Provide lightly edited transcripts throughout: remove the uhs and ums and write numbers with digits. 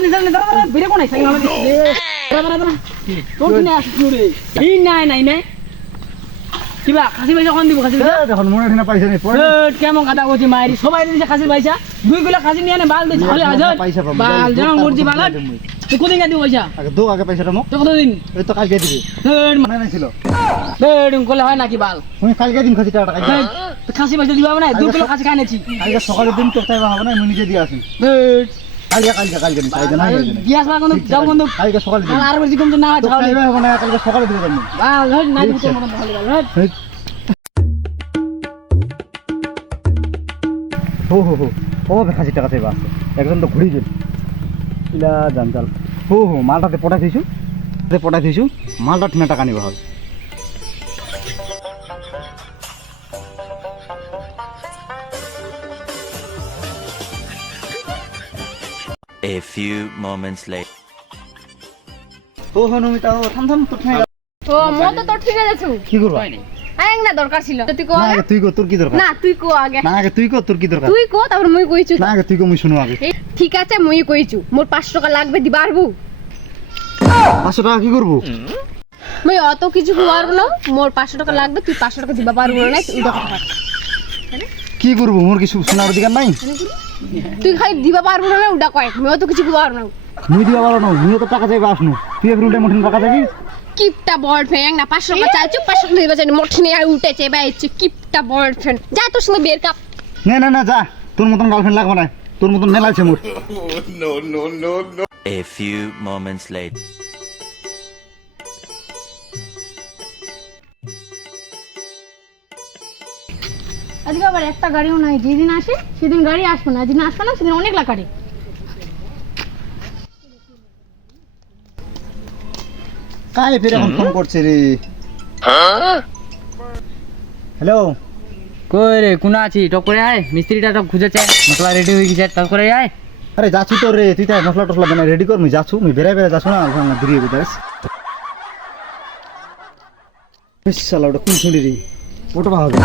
খানি জানে দাঁড়া বেরে কোনাই সাইকেল আমাদের দাঁড়া দাঁড়া তোর কিনে আসিস রে এই নাই নাই নাই কিবা খাসি পয়সা কোন দিব খাসি এখন মনে হয় না পয়সা নেই কেমন কথা বলছি মায়ের সবাই দিছে খাসির পয়সা 2 কিলো খাসি নিয়ে আনে বাল দে ঝালে হাজার বাল জানো মুরজি বাল তুই কোদিন দিব পয়সা আগে দো আগে পয়সাটা মো তো কতদিন এই তো কালকে দিবি মনে নাই ছিল কোলে হয় নাকি বাল তুমি কালকে দিন খাসি টাকা কালকে তো খাসি পয়সা দিবা না 2 কিলো খাসি খাইনেছি কালকে সকালে দিন তো তাইবা হবে না আমি নিজে দিয়ে আসি কালকে না গ্যাস বা কোন যাও বন্ধু কালকে সকালে দিন আর বেশি কম না হয় তাইবা হবে না কালকে সকালে দিবে আমি বাল হট নাই দিতে মনে ভালো বাল হট হো ও খাসি টাকা তাইবা আছে একজন তো ঘুরি গেল ইলা জানজাল হো মালটাতে পটাই দিছু মালটা ঠিনা টাকা নিবা হবে A few moments later. ও নমিতা ও থাম তো ঠিক ও মত তো ঠিক আছে কি করবা আইং না দরকার ছিল তুই কো না আগে আগে তুই কো তোর কি দরকার না তুই কো আগে না আগে তুই কো তোর কি দরকার তুই কো তারপর মই কইছু না আগে তুই কো মুই শুনো আগে ঠিক আছে মই কইছু মোর 500 টাকা লাগবে দি পারবো 500 টাকা কি করব মই অত কিছু পারবো না মোর 500 টাকা লাগবে তুই 500 টাকা দিবা পারবো না তুই টাকা পার কি করব মোর কিছু শোনার অধিকার নাই তুই খালি দিবা পারবো না ওটা কয় মই অত কিছু পারবো না মুই দিবা পারো না মুই তো টাকা চাইবা আসনু তুই এক রুটে মঠন টাকা চাইবি কিপটা বয়ফ্রেন্ড না 500 টাকা চাইছু 500 টাকা দিবা চাই মোটনে আর উঠেছে বাইছে কিপটা বয়ফ্রেন্ড যা তোর সঙ্গে বের কাপ না যা তোর মতন গার্লফ্রেন্ড লাগবে না তোর মতন মেলা আছে মোর A few moments later. আজকে আবার একটা গাড়িও নাই যেদিন আসে সেদিন গাড়ি আসবে না যেদিন আসবে না সেদিন অনেক লাগাড়ি কাই ফিরে এখন ফোন করছে রে হ্যালো কই রে কোনা আছি টক করে আয় মিস্ত্রিটা তো খুঁজেছে মশলা রেডি হয়ে গেছে টক করে আয় আরে যাচ্ছি তো রে তুই তাই মশলা টসলা বানাই রেডি কর মুই যাচ্ছু মুই বেড়াই যাচ্ছু না ওখানে ঘুরিয়ে বিদাস শালা ওটা কোন শুনি রে ওটা ভাবে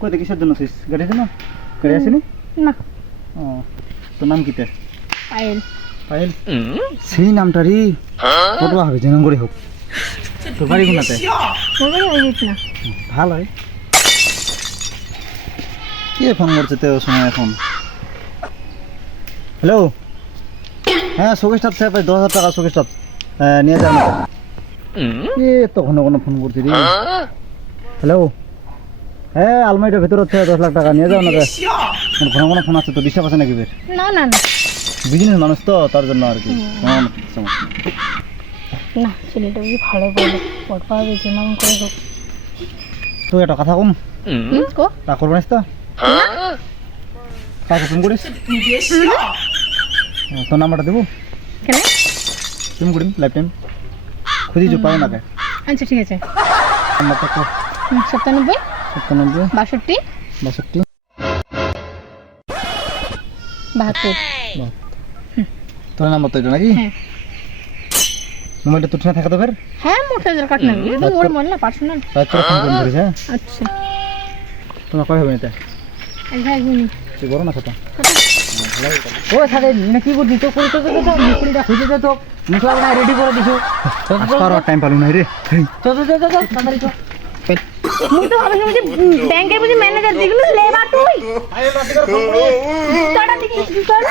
কই দেখি কিসের জন্য আসিস গাড়ির জন্য গাড়ি আসেনি না ও তোর নাম কি তোর পায়েল পায়েল সেই নামটা রে ওটা ভাবে জনম করে হোক তোর বাড়ি কোনাতে মোবাইল হয়ে গেছে না ভালো হয় কে ফোন করছে তো সময় এখন হ্যালো হ্যাঁ শোকেশ টাপ সাহেব 10,000 টাকা শোকেশ টাপ নিয়ে যাও না কে তো ঘন ফোন করছি রে হ্যালো হ্যাঁ আলমারিটার ভেতর হচ্ছে 10 লাখ টাকা নিয়ে যাও না ঘন ফোন আসছে তো ডিস্টার্ব আছে নাকি বের না বিজনেস মানুষ তো তার জন্য আর কি সমস্যা না ছেলেটা বেশি ভালো বলে পট পাবে যেমন করে হোক তুই একটা কথা কম কো তা করবো না তো কাকে ফোন করিস তোর নাম্বারটা দেবো কেন তুমি করিম লাইফ টাইম খুঁজিছো পাবে না কে আচ্ছা ঠিক আছে নাম্বারটা কো 97 97 62 62 72 তোর নাম্বার তো এটা নাকি হ্যাঁ মোবাইলটা তোর সাথে থাকা তো ফের হ্যাঁ মোটর দরকার না এটা তো ওর মন না পার্সোনাল রাত করে ফোন করে ধরিস হ্যাঁ আচ্ছা তোমার কয় হবে এটা এক ভাই গুনি তুই বড় না ছোট ও সাথে না কি করছিস তো করে তো মিস্ত্রিটা খুঁজে দে তো মশলা বানাই রেডি করে দিছো আর টাইম পালু নাই রে তো তাড়াতাড়ি চল মুই তো ভাবছি যে ব্যাংকের বুঝি ম্যানেজার দেখলি লেবার তুই তোরা দেখি তোরা